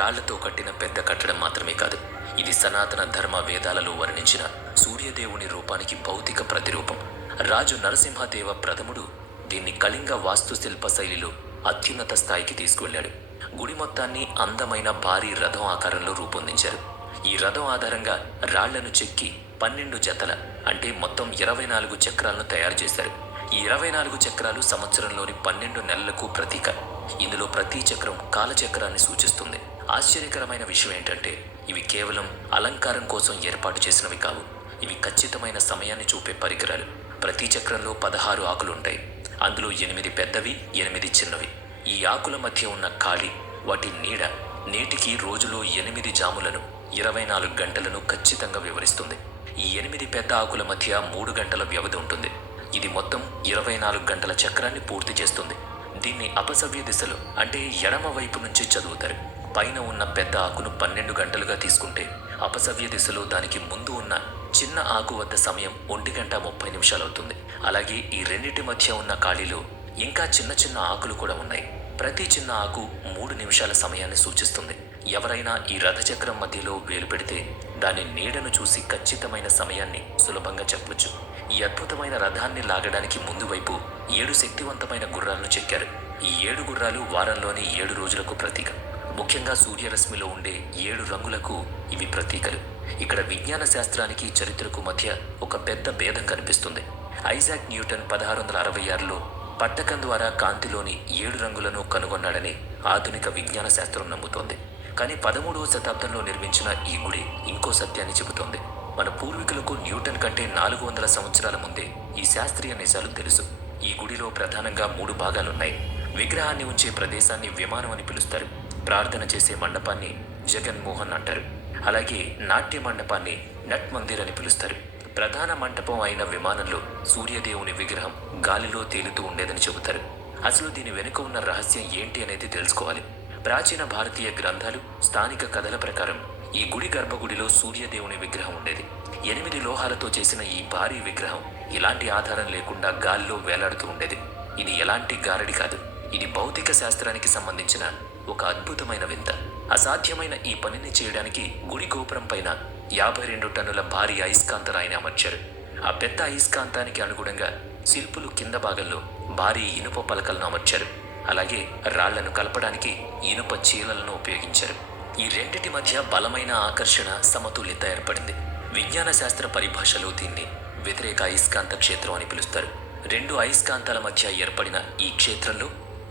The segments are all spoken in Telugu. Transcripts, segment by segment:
రాళ్లతో కట్టిన పెద్ద కట్టడం మాత్రమే కాదు, ఇది సనాతన ధర్మ వేదాలలో వర్ణించిన సూర్యదేవుని రూపానికి భౌతిక ప్రతిరూపం. రాజు నరసింహదేవ ప్రథముడు దీన్ని కళింగ వాస్తుశిల్ప శైలిలో అత్యున్నత స్థాయికి తీసుకువెళ్ళాడు. గుడి మొత్తాన్ని అందమైన భారీ రథం ఆకారంలో రూపొందించారు. ఈ రథం ఆధారంగా రాళ్లను చెక్కి 12 జతల అంటే మొత్తం 24 చక్రాలను తయారు చేశారు. ఈ 24 చక్రాలు సంవత్సరంలోని 12 నెలలకు ప్రతీక. ఇందులో ప్రతి చక్రం కాలచక్రాన్ని సూచిస్తుంది. ఆశ్చర్యకరమైన విషయం ఏంటంటే ఇవి కేవలం అలంకారం కోసం ఏర్పాటు చేసినవి కావు. ఇవి ఖచ్చితమైన సమయాన్ని చూపే పరికరాలు. ప్రతి చక్రంలో 16 ఆకులుంటాయి. అందులో 8 పెద్దవి, 8 చిన్నవి. ఈ ఆకుల మధ్య ఉన్న ఖాళీ, వాటి నీడ నేటికి రోజులో 8 జాములను 24 గంటలను ఖచ్చితంగా వివరిస్తుంది. ఈ 8 పెద్ద ఆకుల మధ్య 3 గంటల వ్యవధి ఉంటుంది. ఇది మొత్తం 24 గంటల చక్రాన్ని పూర్తి చేస్తుంది. దీన్ని అపసవ్య దిశలో అంటే ఎడమ వైపు నుంచి చదువుతారు. పైన ఉన్న పెద్ద ఆకును 12 గంటలుగా తీసుకుంటే అపసవ్య దిశలో దానికి ముందు ఉన్న చిన్న ఆకు వద్ద సమయం 1:30 అవుతుంది. అలాగే ఈ రెండింటి మధ్య ఉన్న ఖాళీలో ఇంకా చిన్న చిన్న ఆకులు కూడా ఉన్నాయి. ప్రతి చిన్న ఆకు 3 నిమిషాల సమయాన్ని సూచిస్తుంది. ఎవరైనా ఈ రథచక్రం మధ్యలో వేలు పెడితే దాని నీడను చూసి ఖచ్చితమైన సమయాన్ని సులభంగా చెప్పొచ్చు. ఈ అద్భుతమైన రథాన్ని లాగడానికి ముందు వైపు 7 శక్తివంతమైన గుర్రాలను చెక్కారు. ఈ 7 గుర్రాలు వారంలోని 7 రోజులకు ప్రతీక. ముఖ్యంగా సూర్యరశ్మిలో ఉండే 7 రంగులకు ఇవి ప్రతీకలు. ఇక్కడ విజ్ఞాన శాస్త్రానికి చరిత్రకు మధ్య ఒక పెద్ద భేదం కనిపిస్తుంది. ఐజాక్ న్యూటన్ 1666లో పట్టకం ద్వారా కాంతిలోని 7 రంగులను కనుగొన్నాడని ఆధునిక విజ్ఞాన శాస్త్రం నమ్ముతోంది. కానీ 13వ శతాబ్దంలో నిర్మించిన ఈ గుడి ఇంకో సత్యాన్ని చెబుతోంది. మన పూర్వీకులకు న్యూటన్ కంటే 400 సంవత్సరాల ముందే ఈ శాస్త్రీయ నిజాలు తెలుసు. ఈ గుడిలో ప్రధానంగా 3 భాగాలున్నాయి. విగ్రహాన్ని ఉంచే ప్రదేశాన్ని విమానం అని పిలుస్తారు. ప్రార్థన చేసే మండపాన్ని జగన్మోహన్ అంటారు. అలాగే నాట్య మండపాన్ని నట్ మందిర్ అని పిలుస్తారు. ప్రధాన మంటపం అయిన విమానంలో సూర్యదేవుని విగ్రహం గాలిలో తేలుతూ ఉండేదని చెబుతారు. అసలు దీని వెనుక ఉన్న రహస్యం ఏంటి అనేది తెలుసుకోవాలి. ప్రాచీన భారతీయ గ్రంథాలు, స్థానిక కథల ప్రకారం ఈ గుడి గర్భగుడిలో సూర్యదేవుని విగ్రహం ఉండేది. 8 లోహాలతో చేసిన ఈ భారీ విగ్రహం ఎలాంటి ఆధారం లేకుండా గాలిలో వేలాడుతూ ఉండేది. ఇది ఎలాంటి గారడి కాదు. ఇది భౌతిక శాస్త్రానికి సంబంధించిన ఒక అద్భుతమైన వింత. అసాధ్యమైన ఈ పనిని చేయడానికి గుడి గోపురం పైన 52 టన్నుల భారీ అయస్కాంత రాయిని అమర్చారు. ఆ పెద్ద అయస్కాంతానికి అనుగుణంగా శిల్పులు కింద భాగంలో భారీ ఇనుప పలకలను అమర్చారు. అలాగే రాళ్లను కలపడానికి ఇనుప చీలలను ఉపయోగించారు. ఈ రెండిటి మధ్య బలమైన ఆకర్షణ, సమతుల్యత ఏర్పడింది. విజ్ఞాన శాస్త్ర పరిభాషలో దీన్ని వ్యతిరేక అయస్కాంత క్షేత్రం అని పిలుస్తారు. 2 అయస్కాంతాల మధ్య ఏర్పడిన ఈ క్షేత్రంలో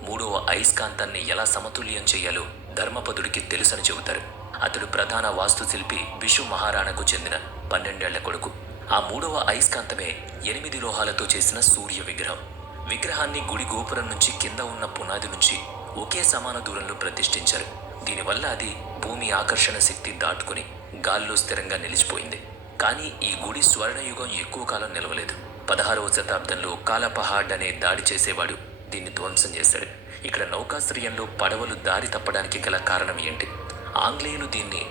3వ అయస్కాంతాన్ని ఎలా సమతుల్యం చేయాలో ధర్మపదుడికి తెలుసని చెబుతారు. అతడు ప్రధాన వాస్తుశిల్పి విషు మహారాణకు చెందిన 12 ఏళ్ల కొడుకు. ఆ 3వ అయస్కాంతమే 8 లోహాలతో చేసిన సూర్య విగ్రహం. విగ్రహాన్ని గుడి గోపురం నుంచి కింద ఉన్న పునాది నుంచి ఒకే సమాన దూరంలో ప్రతిష్ఠించారు. దీనివల్ల అది భూమి ఆకర్షణ శక్తి దాటుకుని గాల్లో స్థిరంగా నిలిచిపోయింది. కానీ ఈ గుడి స్వర్ణయుగం ఎక్కువ కాలం నిలవలేదు. 16వ శతాబ్దంలో కాలాపహాడ్ అనే దాడి చేసేవాడు దీన్ని ధ్వంసం చేశాడు. ఇక్కడ నౌకాశ్రయంలో పడవలు దారి తప్పడానికి గల కారణం ఏంటి? ఆంగ్లేయులు దీన్ని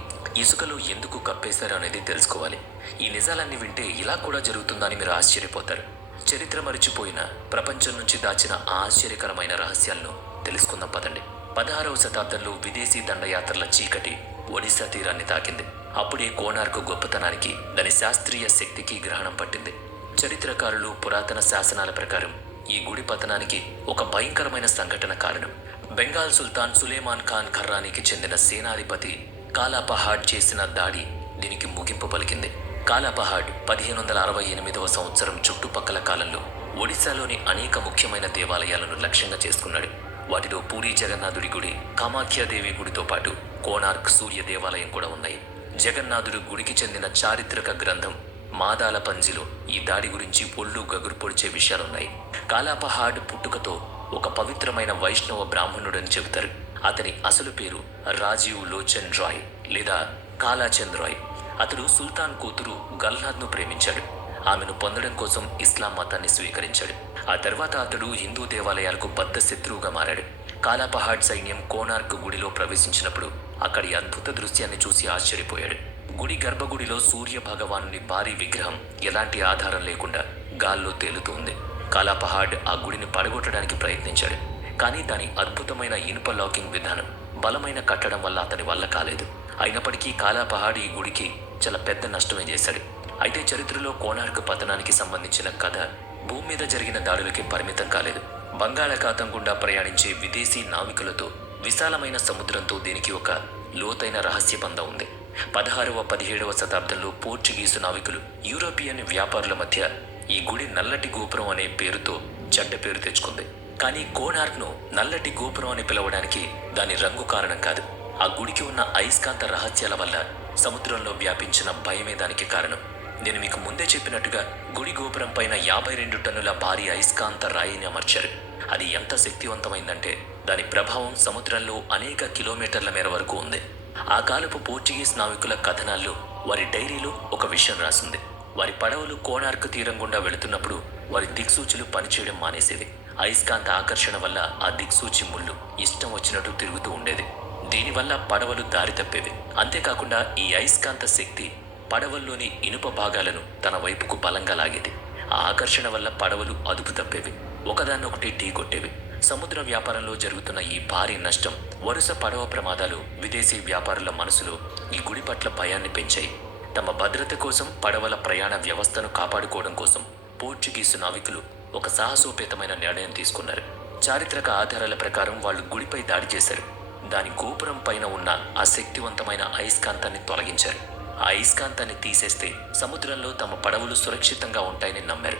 ఇసుకలో ఎందుకు కప్పేశారు అనేది తెలుసుకోవాలి. ఈ నిజాలన్నీ వింటే ఇలా కూడా జరుగుతుందని మీరు ఆశ్చర్యపోతారు. చరిత్ర మరిచిపోయిన, ప్రపంచం నుంచి దాచిన ఆ ఆశ్చర్యకరమైన రహస్యాలను తెలుసుకుందాం పదండి. 16వ శతాబ్దంలో విదేశీ దండయాత్రల చీకటి ఒడిశా తీరాన్ని తాకింది. అప్పుడే కోణార్క్ గొప్పతనానికి, దాని శాస్త్రీయ శక్తికి గ్రహణం పట్టింది. చరిత్రకారులు, పురాతన శాసనాల ప్రకారం ఈ గుడి పతనానికి ఒక భయంకరమైన సంఘటన కారణం. బెంగాల్ సుల్తాన్ సులేమాన్ ఖాన్ ఖర్రానీకి చెందిన సేనాధిపతి కాలాపహాడ్ చేసిన దాడి దీనికి ముగింపు పలికింది. కాలాపహాడ్ 1568వ సంవత్సరం చుట్టుపక్కల కాలంలో ఒడిశాలోని అనేక ముఖ్యమైన దేవాలయాలను లక్ష్యంగా చేసుకున్నాడు. వాటిలో పూరీ జగన్నాథుడి గుడి, కామాఖ్యాదేవి గుడితో పాటు కోణార్క్ సూర్య దేవాలయం కూడా ఉన్నాయి. జగన్నాథుడి గుడికి చెందిన చారిత్రక గ్రంథం మాదాల పంజిలో ఈ దాడి గురించి ఒళ్ళు గగురు పొడిచే విషయాలున్నాయి. కాలాపహాడ్ పుట్టుకతో ఒక పవిత్రమైన వైష్ణవ బ్రాహ్మణుడని చెబుతారు. అతని అసలు పేరు రాజీవ్ లోచన్ రాయ్ లేదా కాలాచంద్ రాయ్. అతడు సుల్తాన్ కూతురు గల్నాద్ను ప్రేమించాడు. ఆమెను పొందడం కోసం ఇస్లాం మతాన్ని స్వీకరించాడు. ఆ తర్వాత అతడు హిందూ దేవాలయాలకు బద్ధ శత్రువుగా మారాడు. కాలాపహాడ్ సైన్యం కోణార్క్ గుడిలో ప్రవేశించినప్పుడు అక్కడి అద్భుత దృశ్యాన్ని చూసి ఆశ్చర్యపోయాడు. గుడి గర్భగుడిలో సూర్య భగవానుని భారీ విగ్రహం ఎలాంటి ఆధారం లేకుండా గాల్లో తేలుతూ ఉంది. కాలాపహాడ్ ఆ గుడిని పడగొట్టడానికి ప్రయత్నించాడు. కానీ దాని అద్భుతమైన ఇనుప లాకింగ్ విధానం బలమైన కట్టడం వల్ల అతని వల్ల కాలేదు. అయినప్పటికీ కాలా పహాడ్ ఈ గుడికి చాలా పెద్ద నష్టమే చేశాడు. అయితే చరిత్రలో కోణార్క్ పతనానికి సంబంధించిన కథ భూమి మీద జరిగిన దాడులకి పరిమితం కాలేదు. బంగాళాఖాతం గుండా ప్రయాణించే విదేశీ నావికులతో, విశాలమైన సముద్రంతో దీనికి ఒక లోతైన రహస్య బంధం ఉంది. 16వ 17వ శతాబ్దంలో పోర్చుగీసు నావికులు యూరోపియన్ వ్యాపారుల మధ్య ఈ గుడి నల్లటి గోపురం అనే పేరుతో చెడ్డ పేరు తెచ్చుకుంది. కానీ కోణార్క్ను నల్లటి గోపురం అని పిలవడానికి దాని రంగు కారణం కాదు. ఆ గుడికి ఉన్న అయస్కాంత రహస్యాల వల్ల సముద్రంలో వ్యాపించిన భయమే దానికి కారణం. నేను మీకు ముందే చెప్పినట్టుగా గుడి గోపురం పైన 52 టన్నుల భారీ అయస్కాంత రాయిని అమర్చారు. అది ఎంత శక్తివంతమైందంటే దాని ప్రభావం సముద్రంలో అనేక కిలోమీటర్ల మేర వరకు ఉంది. ఆ కాలపు పోర్చుగీస్ నావికుల కథనాల్లో, వారి డైరీలో ఒక విషయం రాసింది. వారి పడవలు కోణార్క్ తీరం గుండా వెళుతున్నప్పుడు వారి దిక్సూచులు పనిచేయడం మానేసేవి. అయస్కాంత ఆకర్షణ వల్ల ఆ దిక్సూచి ముళ్ళు ఇష్టం వచ్చినట్టు తిరుగుతూ ఉండేది. దీనివల్ల పడవలు దారి తప్పేవి. అంతేకాకుండా ఈ అయస్కాంత శక్తి పడవల్లోని ఇనుప భాగాలను తన వైపుకు బలంగా లాగేది. ఆ ఆకర్షణ వల్ల పడవలు అదుపు తప్పేవి, ఒకదాన్నొకటి ఢీ కొట్టేవి. సముద్ర వ్యాపారంలో జరుగుతున్న ఈ భారీ నష్టం, వరుస పడవ ప్రమాదాలు విదేశీ వ్యాపారుల మనసులో ఈ గుడి పట్ల భయాన్ని పెంచాయి. తమ భద్రత కోసం, పడవల ప్రయాణ వ్యవస్థను కాపాడుకోవడం కోసం పోర్చుగీసు నావికులు ఒక సాహసోపేతమైన నిర్ణయం తీసుకున్నారు. చారిత్రక ఆధారాల ప్రకారం వాళ్ళు గుడిపై దాడి చేశారు. దాని గోపురం పైన ఉన్న ఆ శక్తివంతమైన అయస్కాంతాన్ని తొలగించారు. ఆ అయస్కాంతాన్ని తీసేస్తే సముద్రంలో తమ పడవలు సురక్షితంగా ఉంటాయని నమ్మారు.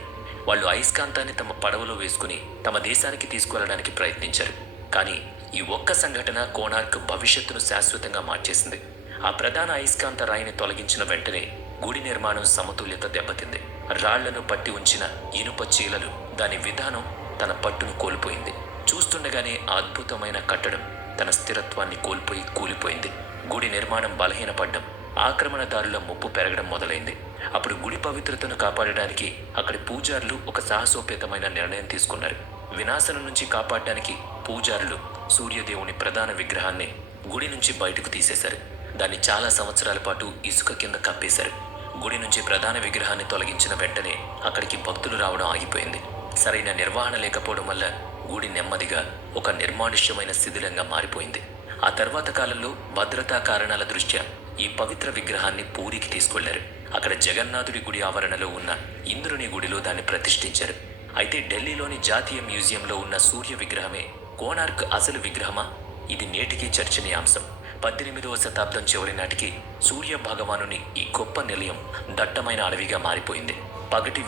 వాళ్ళు అయస్కాంతాన్ని తమ పడవలో వేసుకుని తమ దేశానికి తీసుకువెళ్ళడానికి ప్రయత్నించారు. కానీ ఈ ఒక్క సంఘటన కోణార్క్ భవిష్యత్తును శాశ్వతంగా మార్చేసింది. ఆ ప్రధాన అయస్కాంత రాయిని తొలగించిన వెంటనే గుడి నిర్మాణం సమతుల్యత దెబ్బతింది. రాళ్లను పట్టి ఉంచిన ఇనుప చీలలు, దాని విధానం తన పట్టును కోల్పోయింది. చూస్తుండగానే ఆ అద్భుతమైన కట్టడం తన స్థిరత్వాన్ని కోల్పోయి కూలిపోయింది. గుడి నిర్మాణం బలహీనపడ్డం, ఆక్రమణదారుల ముప్పు పెరగడం మొదలైంది. అప్పుడు గుడి పవిత్రతను కాపాడడానికి అక్కడి పూజారులు ఒక సాహసోపేతమైన నిర్ణయం తీసుకున్నారు. వినాశనం నుంచి కాపాడడానికి పూజారులు సూర్యదేవుని ప్రధాన విగ్రహాన్ని గుడి నుంచి బయటకు తీసేశారు. దాన్ని చాలా సంవత్సరాల పాటు ఇసుక కింద కప్పేశారు. గుడి నుంచి ప్రధాన విగ్రహాన్ని తొలగించిన వెంటనే అక్కడికి భక్తులు రావడం ఆగిపోయింది. సరైన నిర్వహణ లేకపోవడం వల్ల గుడి నెమ్మదిగా ఒక నిర్మానుష్యమైన శిథిలంగా మారిపోయింది. ఆ తర్వాత కాలంలో భద్రతా కారణాల దృష్ట్యా ఈ పవిత్ర విగ్రహాన్ని పూరికి తీసుకెళ్లారు. అక్కడ జగన్నాథుడి గుడి ఆవరణలో ఉన్న ఇంద్రుని గుడిలో దాన్ని ప్రతిష్ఠించారు. అయితే ఢిల్లీలోని జాతీయ మ్యూజియంలో ఉన్న సూర్య విగ్రహమే కోణార్క్ అసలు విగ్రహమా? ఇది నేటికీ చర్చనీయాంశం. 18వ శతాబ్దం చివరి నాటికి సూర్య భగవానుని ఈ గొప్ప నిలయం దట్టమైన అడవిగా మారిపోయింది. పగటి